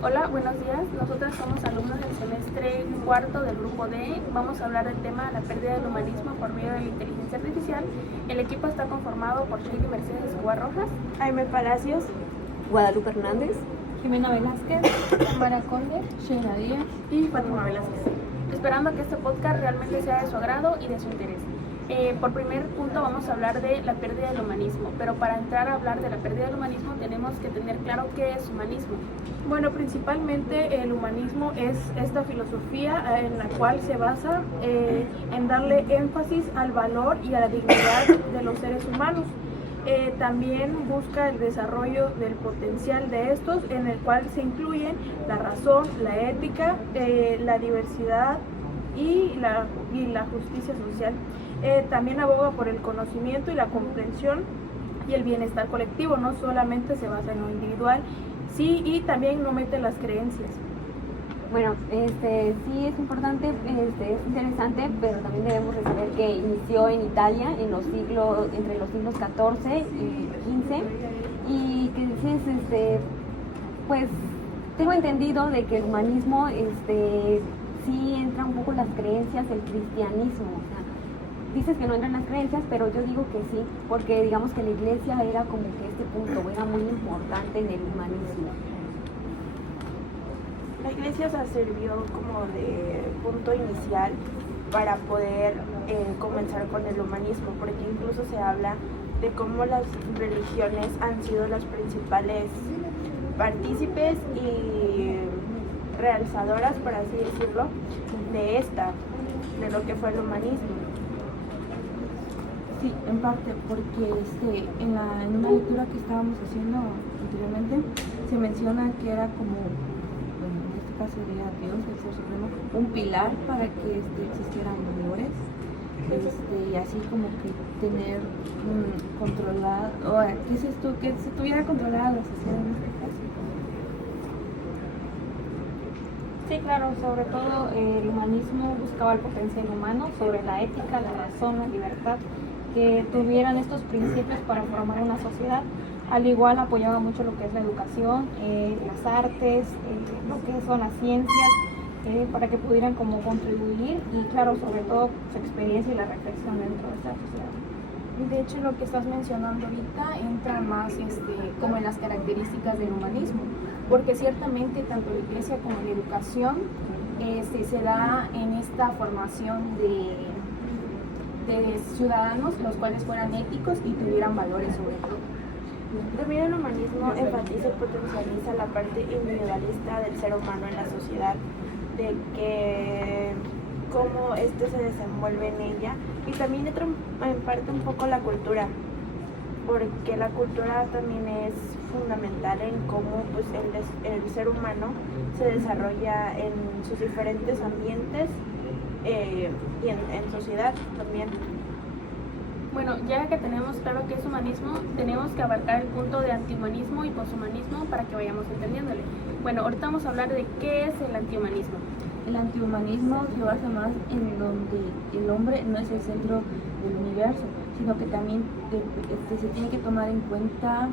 Hola, buenos días. Nosotras somos alumnos del semestre cuarto del grupo D. Vamos a hablar del tema la pérdida del humanismo por medio de la inteligencia artificial. El equipo está conformado por Shady Mercedes Escobar Rojas, Jaime Palacios, Guadalupe Hernández, Jimena Velázquez, Mara Conde, Sheila Díaz y Fátima Velázquez. esperando que este podcast realmente sea de su agrado y de su interés. Por primer punto vamos a hablar de la pérdida del humanismo, pero para entrar a hablar de la pérdida del humanismo tenemos que tener claro qué es humanismo. Bueno, principalmente el humanismo es esta filosofía en la cual se basa en darle énfasis al valor y a la dignidad de los seres humanos. También busca el desarrollo del potencial de estos, en el cual se incluyen la razón, la ética, la diversidad y la justicia social. También aboga por el conocimiento y la comprensión y el bienestar colectivo, no solamente se basa en lo individual, sí, y también no mete las creencias. Bueno, sí es importante, es interesante, pero también debemos de saber que inició en Italia en los entre los siglos XIV y XV, y que dices, pues tengo entendido de que el humanismo, sí entra un poco en las creencias del cristianismo. O sea, dices que no entran las creencias, pero yo digo que sí, porque digamos que la iglesia era como que este punto era muy importante en el humanismo. La iglesia se sirvió como de punto inicial para poder comenzar con el humanismo, porque incluso se habla de cómo las religiones han sido las principales partícipes y realzadoras, por así decirlo, de lo que fue el humanismo. Sí, en parte, porque en una lectura que estábamos haciendo anteriormente se menciona que era como, bueno, en este caso sería Dios, el Ser Supremo, un pilar para que existieran valores, y así como que tener controlado, ¿qué es esto? Que se tuviera controlada la sociedad en este caso. Sí, claro, sobre todo el humanismo buscaba el potencial humano sobre la ética, la razón, la libertad, que tuvieran estos principios para formar una sociedad. Al igual apoyaba mucho lo que es la educación, las artes, lo que son las ciencias, para que pudieran como contribuir y claro, sobre todo su experiencia y la reflexión dentro de esta sociedad. De hecho, lo que estás mencionando ahorita entra más como en las características del humanismo, porque ciertamente tanto la iglesia como la educación se da en esta formación de ciudadanos los cuales fueran éticos y tuvieran valores sobre todo. También el humanismo enfatiza y potencializa la parte individualista del ser humano en la sociedad, de que cómo se desenvuelve en ella, y también entra en parte un poco la cultura, porque la cultura también es fundamental en cómo pues, el ser humano se desarrolla en sus diferentes ambientes y en sociedad también. Bueno, ya que tenemos claro qué es humanismo, tenemos que abarcar el punto de antihumanismo y poshumanismo para que vayamos entendiéndole. Bueno, ahorita vamos a hablar de qué es el antihumanismo. El antihumanismo se basa más en donde el hombre no es el centro del universo, sino que también se tiene que tomar en cuenta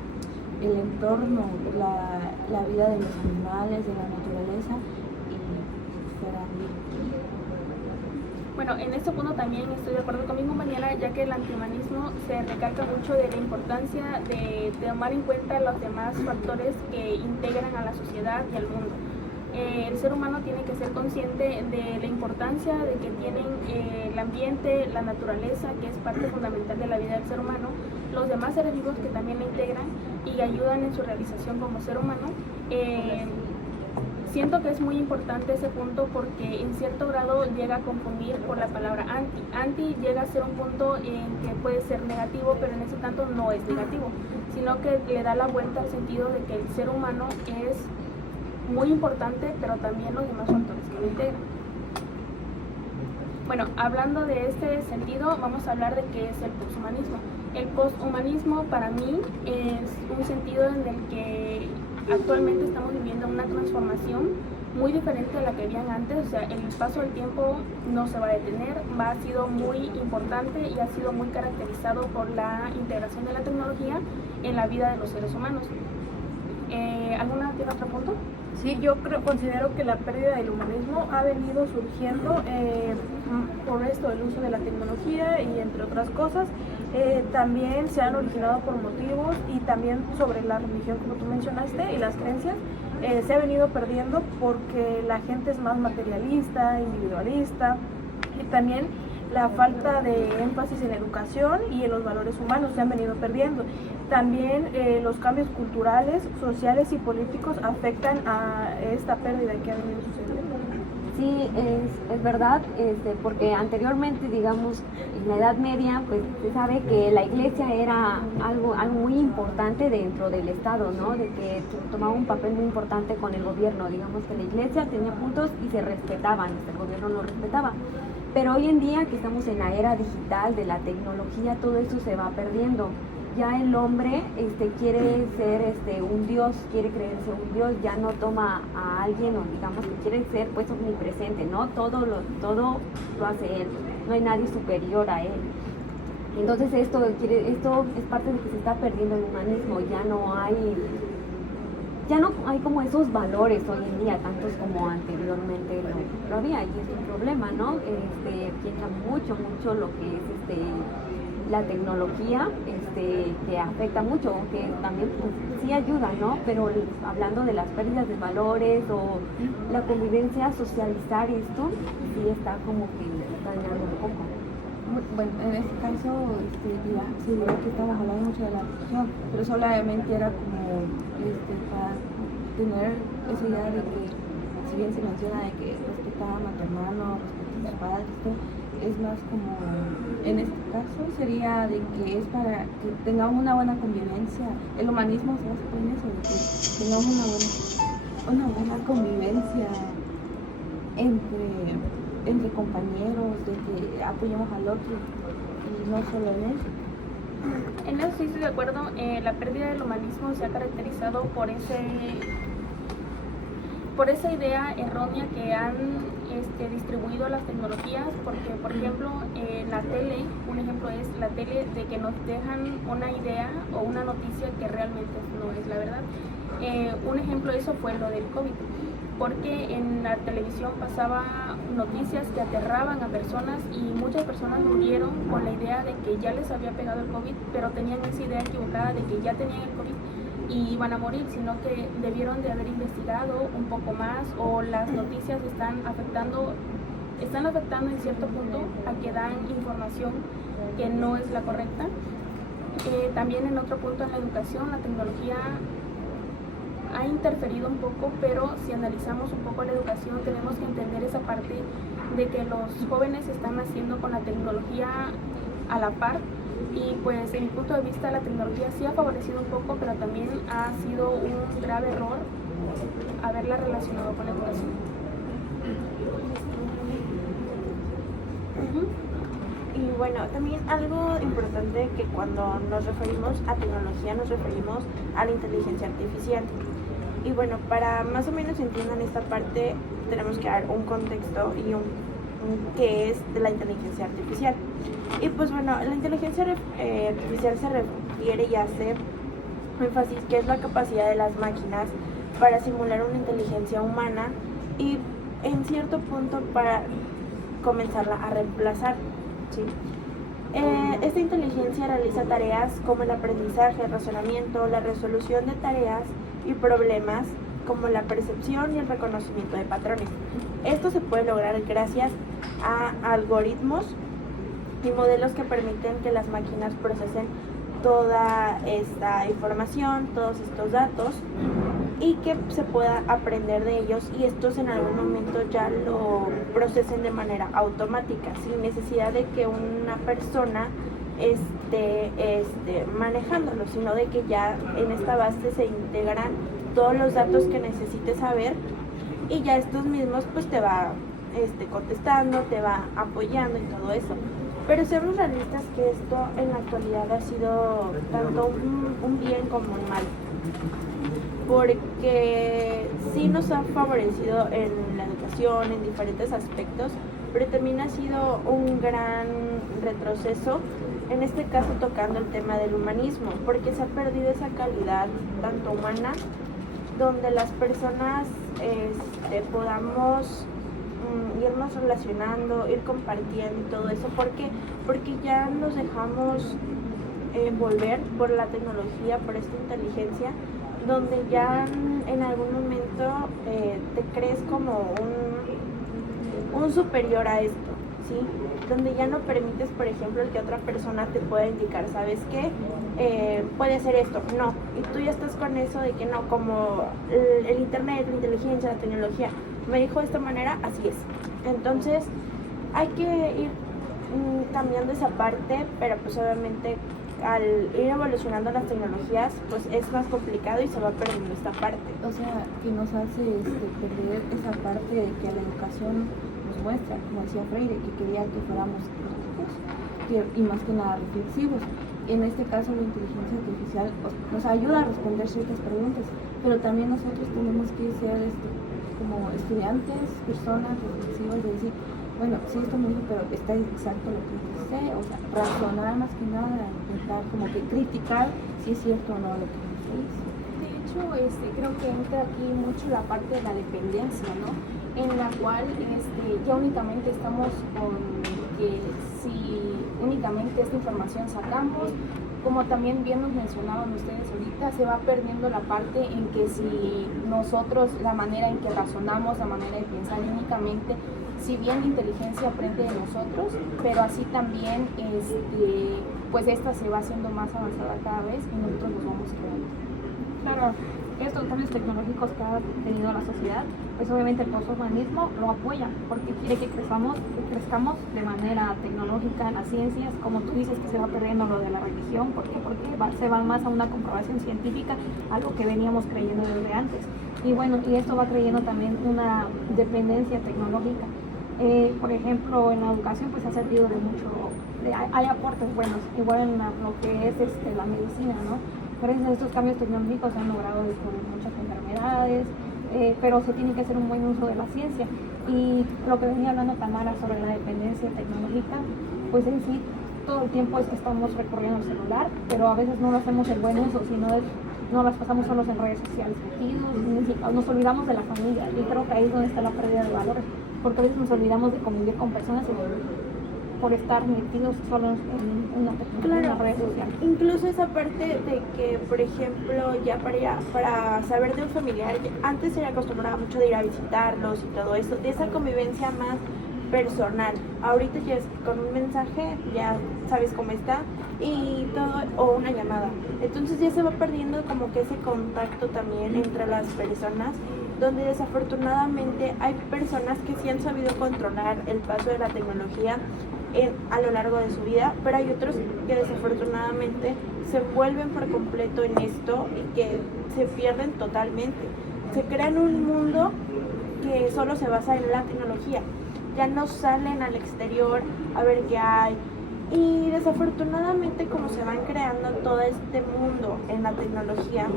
el entorno, la vida de los animales, de la naturaleza y fuera de. Bueno, en este punto también estoy de acuerdo con mi compañera, ya que el antihumanismo se recalca mucho de la importancia de tomar en cuenta los demás factores que integran a la sociedad y al mundo. El ser humano tiene que ser consciente de la importancia de que tienen el ambiente, la naturaleza, que es parte fundamental de la vida del ser humano, los demás seres vivos que también la integran y ayudan en su realización como ser humano. Siento que es muy importante ese punto porque en cierto grado llega a confundir por la palabra anti. Anti llega a ser un punto en que puede ser negativo, pero en ese tanto no es negativo, sino que le da la vuelta al sentido de que el ser humano es muy importante, pero también los demás factores que lo integran. Bueno, hablando de este sentido, vamos a hablar de qué es el posthumanismo. El posthumanismo para mí es un sentido en el que actualmente estamos viviendo una transformación muy diferente a la que habían antes. O sea, el paso del tiempo no se va a detener, ha sido muy importante y ha sido muy caracterizado por la integración de la tecnología en la vida de los seres humanos. ¿Alguna tiene otro punto? Sí, considero que la pérdida del humanismo ha venido surgiendo por esto del uso de la tecnología y entre otras cosas. También se han originado por motivos y también sobre la religión, como tú mencionaste, y las creencias. Se ha venido perdiendo porque la gente es más materialista, individualista, y también la falta de énfasis en educación y en los valores humanos se han venido perdiendo. También los cambios culturales, sociales y políticos afectan a esta pérdida que ha venido sucediendo. Sí, es verdad, porque anteriormente, digamos, en la Edad Media, pues se sabe que la iglesia era algo muy importante dentro del Estado, ¿no? De que tomaba un papel muy importante con el gobierno, digamos que la iglesia tenía puntos y se respetaban, el gobierno lo respetaba. Pero hoy en día que estamos en la era digital de la tecnología, todo eso se va perdiendo. Ya el hombre quiere ser un dios, quiere creerse un dios, ya no toma a alguien, o digamos que quiere ser pues omnipresente, ¿no? Todo lo hace él, no hay nadie superior a él. Entonces esto es parte de que se está perdiendo el humanismo, ya no hay como esos valores hoy en día, tantos como anteriormente lo había, y es un problema, ¿no? Piensa mucho lo que es la tecnología, que afecta mucho, que también pues, sí ayuda, ¿no? Pero hablando de las pérdidas de valores o la convivencia, socializar esto, sí está como que dañando un poco. Bueno, en este caso se dirá que estamos hablando mucho de la religión, pero solamente era como para tener esa idea de que, si bien se menciona de que respetar a tu hermano, respetar a tus padres, es más como, en este caso sería de que es para que tengamos una buena convivencia. El humanismo se basa en eso, de que tengamos una buena convivencia entre compañeros, de que apoyemos al otro y no solo en eso. En eso sí estoy de acuerdo. La pérdida del humanismo se ha caracterizado por esa idea errónea que han distribuido las tecnologías, porque por ejemplo la tele, un ejemplo es la tele, de que nos dejan una idea o una noticia que realmente no es la verdad. Un ejemplo de eso fue lo del COVID, porque en la televisión pasaba noticias que aterraban a personas y muchas personas murieron con la idea de que ya les había pegado el COVID, pero tenían esa idea equivocada de que ya tenían el COVID y iban a morir, sino que debieron de haber investigado un poco más, o las noticias están afectando en cierto punto a que dan información que no es la correcta. También en otro punto, en la educación, la tecnología ha interferido un poco, pero si analizamos un poco la educación tenemos que entender esa parte de que los jóvenes están haciendo con la tecnología a la par. Y pues en mi punto de vista la tecnología sí ha favorecido un poco, pero también ha sido un grave error haberla relacionado con la educación. Y bueno, también algo importante, que cuando nos referimos a tecnología nos referimos a la inteligencia artificial. Y bueno, para más o menos entiendan esta parte, tenemos que dar un contexto y qué es de la inteligencia artificial. Y pues bueno, la inteligencia artificial se refiere y hace énfasis que es la capacidad de las máquinas para simular una inteligencia humana y en cierto punto para comenzarla a reemplazar, ¿sí? Esta inteligencia realiza tareas como el aprendizaje, el razonamiento, la resolución de tareas y problemas, como la percepción y el reconocimiento de patrones. Esto se puede lograr gracias a algoritmos y modelos que permiten que las máquinas procesen toda esta información, todos estos datos, y que se pueda aprender de ellos, y estos en algún momento ya lo procesen de manera automática, sin necesidad de que una persona esté manejándolo, sino de que ya en esta base se integran todos los datos que necesites saber, y ya estos mismos pues te va contestando, te va apoyando y todo eso. Pero seamos realistas que esto en la actualidad ha sido tanto un bien como un mal, porque sí nos ha favorecido en la educación, en diferentes aspectos, pero también ha sido un gran retroceso, en este caso tocando el tema del humanismo, porque se ha perdido esa calidad tanto humana donde las personas podamos irnos relacionando, ir compartiendo y todo eso. ¿Por qué? Porque ya nos dejamos envolver por la tecnología, por esta inteligencia, donde ya en algún momento te crees como un superior a esto, ¿sí? Donde ya no permites, por ejemplo, el que otra persona te pueda indicar, ¿sabes qué? Puede ser esto, no. Y tú ya estás con eso de que no, como el internet, la inteligencia, la tecnología me dijo de esta manera, así es. Entonces hay que ir cambiando esa parte, pero pues obviamente al ir evolucionando las tecnologías, pues es más complicado y se va perdiendo esta parte. O sea, que nos hace perder esa parte de que la educación nos muestra, como decía Freire, que quería que fuéramos críticos y más que nada reflexivos. En este caso, la inteligencia artificial nos ayuda a responder ciertas preguntas, pero también nosotros tenemos que ser como estudiantes, personas reflexivas, de decir, bueno, sí, esto me dijo, pero está exacto lo que dice, o sea, razonar más que nada, intentar como que criticar si es cierto o no lo que dice. De hecho, creo que entra aquí mucho la parte de la dependencia, ¿no? En la cual ya únicamente estamos con que si únicamente esta información sacamos, como también bien nos mencionaban ustedes ahorita, se va perdiendo la parte en que si nosotros, la manera en que razonamos, la manera de pensar únicamente, si bien la inteligencia aprende de nosotros, pero así también pues esta se va haciendo más avanzada cada vez y nosotros nos vamos quedando. Claro, estos cambios tecnológicos que ha tenido la sociedad, pues obviamente el poshumanismo lo apoya, porque quiere que crezcamos de manera tecnológica en las ciencias, como tú dices que se va perdiendo lo de la religión, ¿por qué? Porque se va más a una comprobación científica, algo que veníamos creyendo desde antes. Y bueno, y esto va creyendo también una dependencia tecnológica. Por ejemplo, en la educación pues ha servido de mucho, hay aportes buenos, igual en lo que es la medicina, ¿no? Gracias a estos cambios tecnológicos se han logrado descubrir muchas enfermedades, pero se tiene que hacer un buen uso de la ciencia. Y lo que venía hablando Tamara sobre la dependencia tecnológica, pues en sí todo el tiempo es que estamos recurriendo al celular, pero a veces no lo hacemos el buen uso, sino no las pasamos solos en redes sociales metidos, nos olvidamos de la familia, y creo que ahí es donde está la pérdida de valores, porque a veces nos olvidamos de convivir con personas por estar metidos solo en una red social. Incluso esa parte de que, por ejemplo, ya para saber de un familiar, antes se acostumbraba mucho de ir a visitarlos y todo eso, de esa convivencia más personal. Ahorita ya es con un mensaje, ya sabes cómo está y todo, o una llamada. Entonces ya se va perdiendo como que ese contacto también entre las personas, donde desafortunadamente hay personas que sí han sabido controlar el paso de la tecnología a lo largo de su vida, pero hay otros que desafortunadamente se vuelven por completo en esto y que se pierden totalmente. Se crean un mundo que solo se basa en la tecnología, ya no salen al exterior a ver qué hay, y desafortunadamente como se van creando todo este mundo en la tecnología,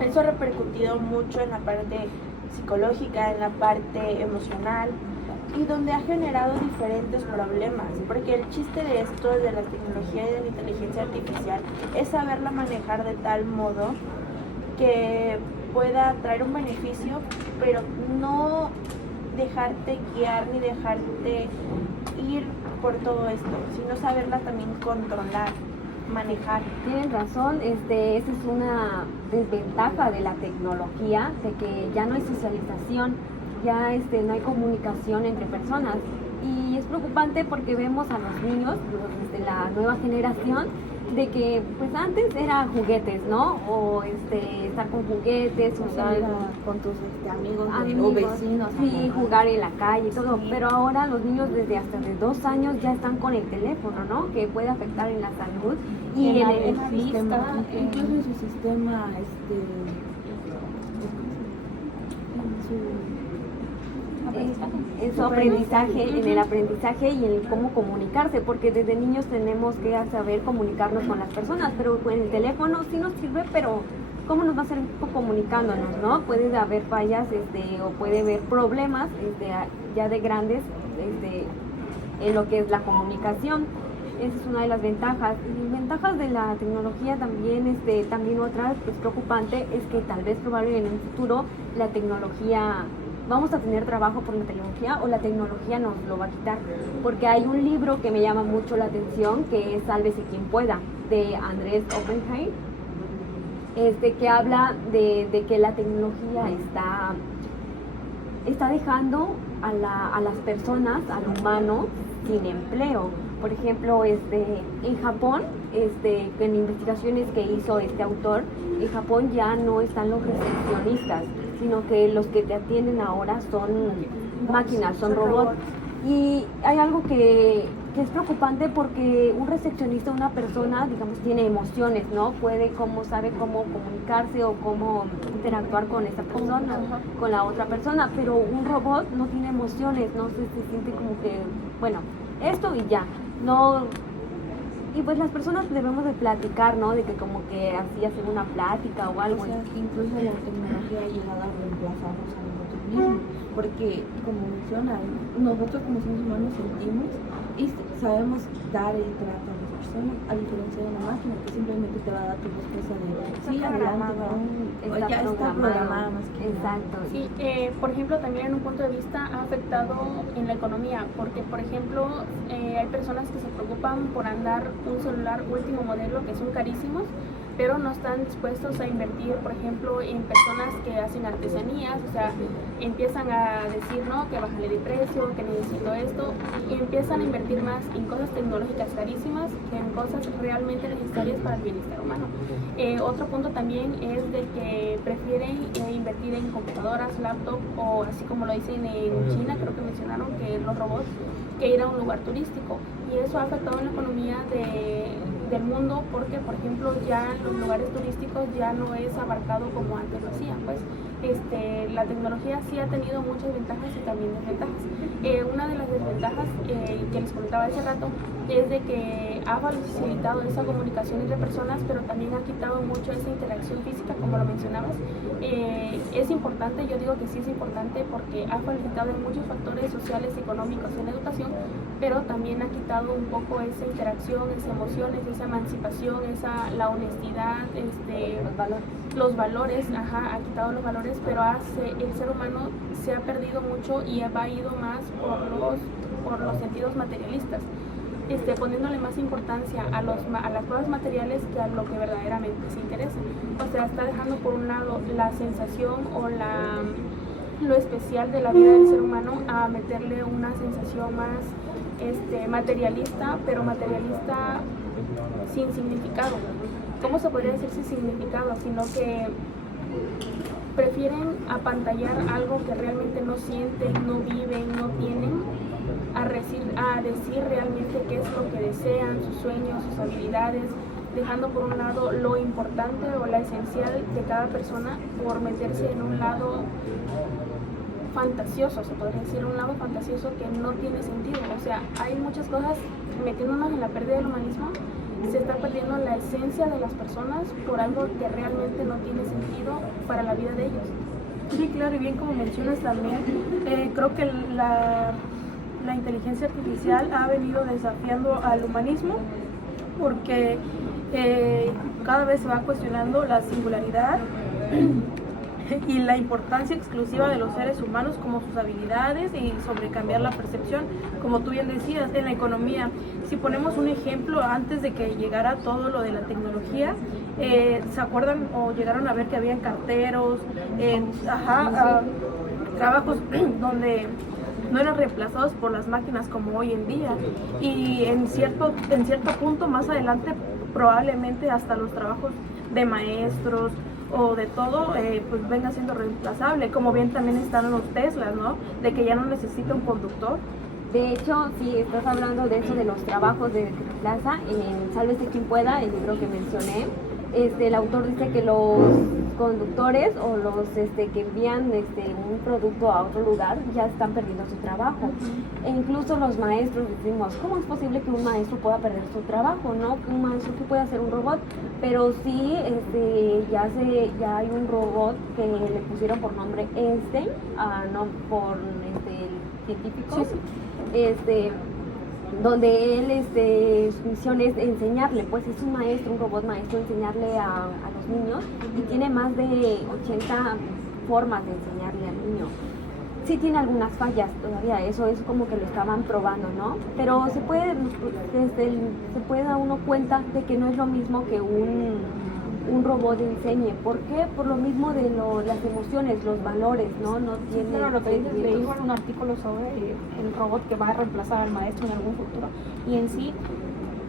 eso ha repercutido mucho en la parte psicológica, en la parte emocional, y donde ha generado diferentes problemas, porque el chiste de esto, de la tecnología y de la inteligencia artificial, es saberla manejar de tal modo que pueda traer un beneficio, pero no dejarte guiar ni dejarte ir por todo esto, sino saberla también controlar, manejar. Tienen razón, esa es una desventaja de la tecnología, de que ya no hay socialización, ya no hay comunicación entre personas, y es preocupante porque vemos a los niños de la nueva generación de que pues antes era juguetes, ¿no? O estar con juguetes, jugar con tus amigos o vecinos, sí, jugar en la calle y todo, pero ahora los niños desde hasta de 2 años ya están con el teléfono, ¿no? Que puede afectar en la salud y en el sistema, incluso en su sistema, en su aprendizaje, en el aprendizaje y en cómo comunicarse, porque desde niños tenemos que saber comunicarnos con las personas, pero en el teléfono sí nos sirve, pero ¿cómo nos va a ser comunicándonos, no? Puede haber fallas, o puede haber problemas, ya de grandes, en lo que es la comunicación. Esa es una de las ventajas. Y ventajas de la tecnología también, también otra pues, preocupante es que tal vez probablemente en un futuro la tecnología, vamos a tener trabajo por la tecnología o la tecnología nos lo va a quitar. Porque hay un libro que me llama mucho la atención que es Sálvese quien pueda, de Andrés Oppenheim, que habla de que la tecnología está dejando a las personas, al humano, sin empleo. Por ejemplo, en Japón, en investigaciones que hizo este autor, en Japón ya no están los recepcionistas, sino que los que te atienden ahora son máquinas, son robots. Y hay algo que es preocupante porque un recepcionista, una persona, digamos, tiene emociones, ¿no? Sabe cómo comunicarse o cómo interactuar con esa persona, con la otra persona, pero un robot no tiene emociones, no se siente como que, bueno, esto y ya, no. Y pues las personas debemos de platicar, ¿no? De que como que así hacer una plática o algo. O sea, incluso la tecnología ha llegado a reemplazarnos a nosotros mismos, porque como mencionan, nosotros como seres humanos sentimos y sabemos dar el trato a las personas, a diferencia de una máquina que simplemente te va a dar tu respuesta de sí, adelante, ya está programada más que exacto. Sí, por ejemplo, también en un punto de vista ha afectado en la economía, porque por ejemplo hay personas que se preocupan por andar un celular último modelo que son carísimos, pero no están dispuestos a invertir, por ejemplo, en personas que hacen artesanías, o sea, empiezan a decir, no, que bájale de precio, que necesito esto, y empiezan a invertir más en cosas tecnológicas carísimas que en cosas realmente necesarias para el bienestar humano. Otro punto también es de que prefieren invertir en computadoras, laptop, o así como lo dicen en China, creo que mencionaron que los robots, que ir a un lugar turístico, y eso ha afectado en la economía del mundo porque, por ejemplo, ya los lugares turísticos ya no es abarcado como antes lo hacían, pues la tecnología sí ha tenido muchas ventajas y también desventajas. Una de las desventajas que les comentaba hace rato es de que ha facilitado esa comunicación entre personas, pero también ha quitado mucho esa interacción física, como lo mencionabas. Es importante, yo digo que sí es importante porque ha facilitado en muchos factores sociales, económicos en la educación, pero también ha quitado un poco esa interacción, esas emociones, esa emancipación, la honestidad, los valores, ha quitado los valores, pero el ser humano se ha perdido mucho y ha ido más por los sentidos materialistas, poniéndole más importancia a las cosas materiales que a lo que verdaderamente se interesa. O sea, está dejando por un lado la sensación o lo especial de la vida del ser humano a meterle una sensación más materialista, pero materialista sin significado. ¿Cómo se podría decir sin significado? Sino que prefieren apantallar algo que realmente no sienten, no viven, no tienen, a decir realmente qué es lo que desean, sus sueños, sus habilidades, dejando por un lado lo importante o la esencial de cada persona por meterse en un lado fantasioso, se podría decir, un lado fantasioso que no tiene sentido. O sea, hay muchas cosas metiéndonos en la pérdida del humanismo, se está perdiendo la esencia de las personas por algo que realmente no tiene sentido para la vida de ellos. Sí, claro, y bien como mencionas también, creo que la inteligencia artificial ha venido desafiando al humanismo porque cada vez se va cuestionando la singularidad y la importancia exclusiva de los seres humanos como sus habilidades y sobre cambiar la percepción, como tú bien decías, en la economía. Si ponemos un ejemplo, antes de que llegara todo lo de la tecnología, ¿se acuerdan o llegaron a ver que habían carteros, trabajos donde no eran reemplazados por las máquinas como hoy en día? Y en cierto punto más adelante probablemente hasta los trabajos de maestros o de todo, pues venga siendo reemplazable, como bien también están los Teslas, ¿no? De que ya no necesita un conductor. De hecho, si estás hablando de eso, de los trabajos de plaza, en Sálvese quien pueda, el libro que mencioné, el autor dice que los conductores o los que envían un producto a otro lugar ya están perdiendo su trabajo. E incluso los maestros decimos, ¿cómo es posible que un maestro pueda perder su trabajo? ¿No? Que un maestro que puede hacer un robot, pero sí ya hay un robot que le pusieron por nombre Einstein, no por el científico. Sí. donde él, su misión es enseñarle, pues es un maestro, un robot maestro, enseñarle a los niños, y tiene más de 80 formas de enseñarle al niño. Sí tiene algunas fallas todavía, eso es como que lo estaban probando, ¿no? Pero se puede dar uno cuenta de que no es lo mismo que un robot enseñe. ¿Por qué? Por lo mismo de las emociones, los valores, ¿no? No tiene... Claro, lo que dices, leí un artículo sobre el robot que va a reemplazar al maestro en algún futuro, y en sí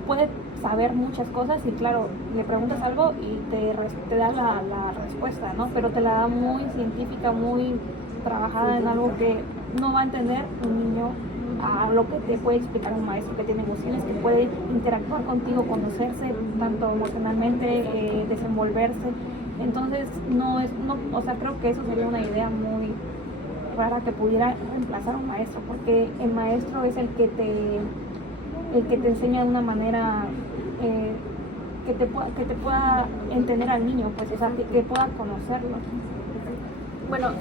puede saber muchas cosas, y claro, le preguntas algo y te da la respuesta, ¿no? Pero te la da muy científica, muy trabajada en algo que no va a entender un niño a lo que te puede explicar un maestro que tiene emociones, que puede interactuar contigo, conocerse tanto emocionalmente, desenvolverse. Entonces o sea, creo que eso sería una idea muy rara, que pudiera reemplazar a un maestro, porque el maestro es el que te enseña de una manera que te pueda entender al niño, pues, o sea, que pueda conocerlo. Bueno,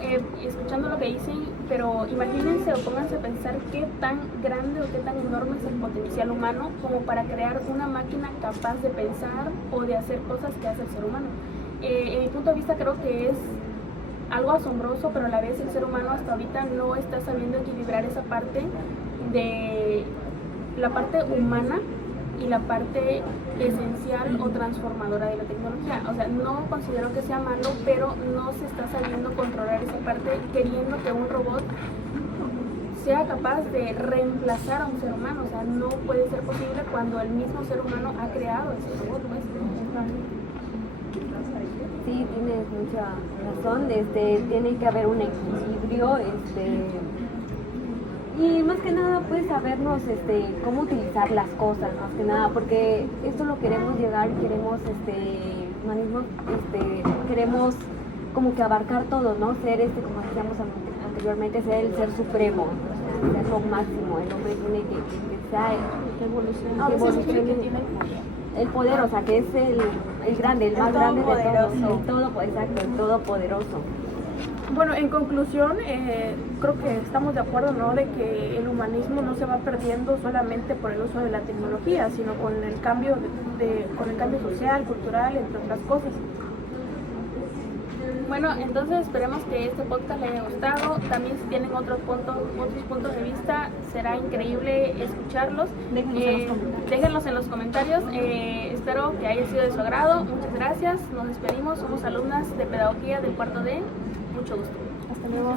escuchando lo que dicen, pero imagínense o pónganse a pensar qué tan grande o qué tan enorme es el potencial humano como para crear una máquina capaz de pensar o de hacer cosas que hace el ser humano. En mi punto de vista creo que es algo asombroso, pero a la vez el ser humano hasta ahorita no está sabiendo equilibrar esa parte de la parte humana y la parte esencial o transformadora de la tecnología. O sea, no considero que sea malo, pero no se está sabiendo controlar esa parte, queriendo que un robot sea capaz de reemplazar a un ser humano. O sea, no puede ser posible cuando el mismo ser humano ha creado ese robot, pues. Sí, tienes mucha razón, tiene que haber un equilibrio, y más que nada pues sabernos cómo utilizar las cosas, más que nada, porque esto lo queremos llegar, queremos humanismo, queremos como que abarcar todo, ¿no? Ser como decíamos anteriormente, ser el ser supremo, o sea, ser lo máximo. El hombre tiene que sea el poder, o sea, que es el grande, el más grande de todos, exacto, el todopoderoso. Bueno, en conclusión, creo que estamos de acuerdo, ¿no?, de que el humanismo no se va perdiendo solamente por el uso de la tecnología, sino con el cambio con el cambio social, cultural, entre otras cosas. Bueno, entonces esperemos que este podcast les haya gustado. También si tienen otros puntos de vista, será increíble escucharlos. Déjenlos en los comentarios. Espero que haya sido de su agrado. Muchas gracias. Nos despedimos. Somos alumnas de Pedagogía del cuarto D. Mucho gusto. Hasta luego.